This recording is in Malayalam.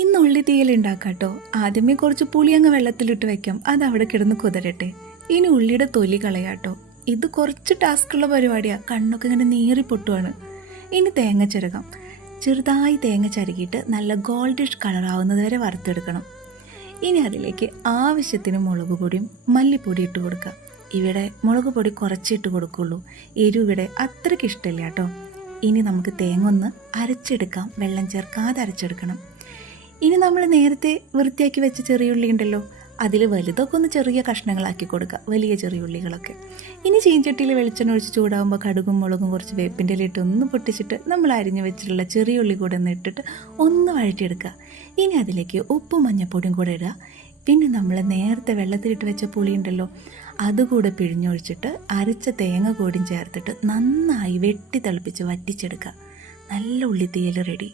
ഇന്ന് ഉള്ളി തീയൽ ഉണ്ടാക്കാട്ടോ. ആദ്യമേ കുറച്ച് പുളി അങ്ങ് വെള്ളത്തിലിട്ട് വെക്കാം, അത് അവിടെ കിടന്ന് കുതിരട്ടെ. ഇനി ഉള്ളിയുടെ തൊലി കളയാട്ടോ. ഇത് കുറച്ച് ടാസ്ക്കുള്ള പരിപാടിയാണ്, കണ്ണൊക്കെ ഇങ്ങനെ നീറി പൊട്ടുവാണ്. ഇനി തേങ്ങ ചിരകാം. ചെറുതായി തേങ്ങ ചരുകിയിട്ട് നല്ല ഗോൾഡിഷ് കളറാവുന്നത് വരെ വറുത്തെടുക്കണം. ഇനി അതിലേക്ക് ആവശ്യത്തിന് മുളക് പൊടിയും മല്ലിപ്പൊടി ഇട്ട് കൊടുക്കുക. ഇവിടെ മുളക് പൊടി കുറച്ചിട്ട് കൊടുക്കുള്ളൂ, എരിവ് ഇവിടെ അത്രയ്ക്ക് ഇഷ്ടമില്ല കേട്ടോ. ഇനി നമുക്ക് തേങ്ങ ഒന്ന് അരച്ചെടുക്കാം, വെള്ളം ചേർക്കാതെ അരച്ചെടുക്കണം. ഇനി നമ്മൾ നേരത്തെ വൃത്തിയാക്കി വെച്ച ചെറിയുള്ളി ഉണ്ടല്ലോ, അതിൽ വലുതൊക്കെ ഒന്ന് ചെറിയ കഷ്ണങ്ങളാക്കി കൊടുക്കുക, വലിയ ചെറിയുള്ളികളൊക്കെ. ഇനി ചീഞ്ചട്ടിയിൽ വെളിച്ചെണ്ണ ഒഴിച്ച് ചൂടാകുമ്പോൾ കടുകും മുളകും കുറച്ച് വേപ്പിൻ്റെ ഇട്ട് ഒന്ന് പൊട്ടിച്ചിട്ട് നമ്മൾ അരിഞ്ഞു വെച്ചിട്ടുള്ള ചെറിയുള്ളി കൂടെ ഒന്ന് ഇട്ടിട്ട് ഒന്ന് വഴറ്റിയെടുക്കുക. ഇനി അതിലേക്ക് ഉപ്പും മഞ്ഞപ്പൊടിയും കൂടെ ഇടുക. പിന്നെ നമ്മൾ നേരത്തെ വെള്ളത്തിലിട്ട് വെച്ച പുളി ഉണ്ടല്ലോ, അതുകൂടെ പിഴിഞ്ഞൊഴിച്ചിട്ട് അരച്ച തേങ്ങ കൂടിയും ചേർത്തിട്ട് നന്നായി വെട്ടി തിളപ്പിച്ച് വറ്റിച്ചെടുക്കുക. നല്ല ഉള്ളിത്തീയൽ റെഡി.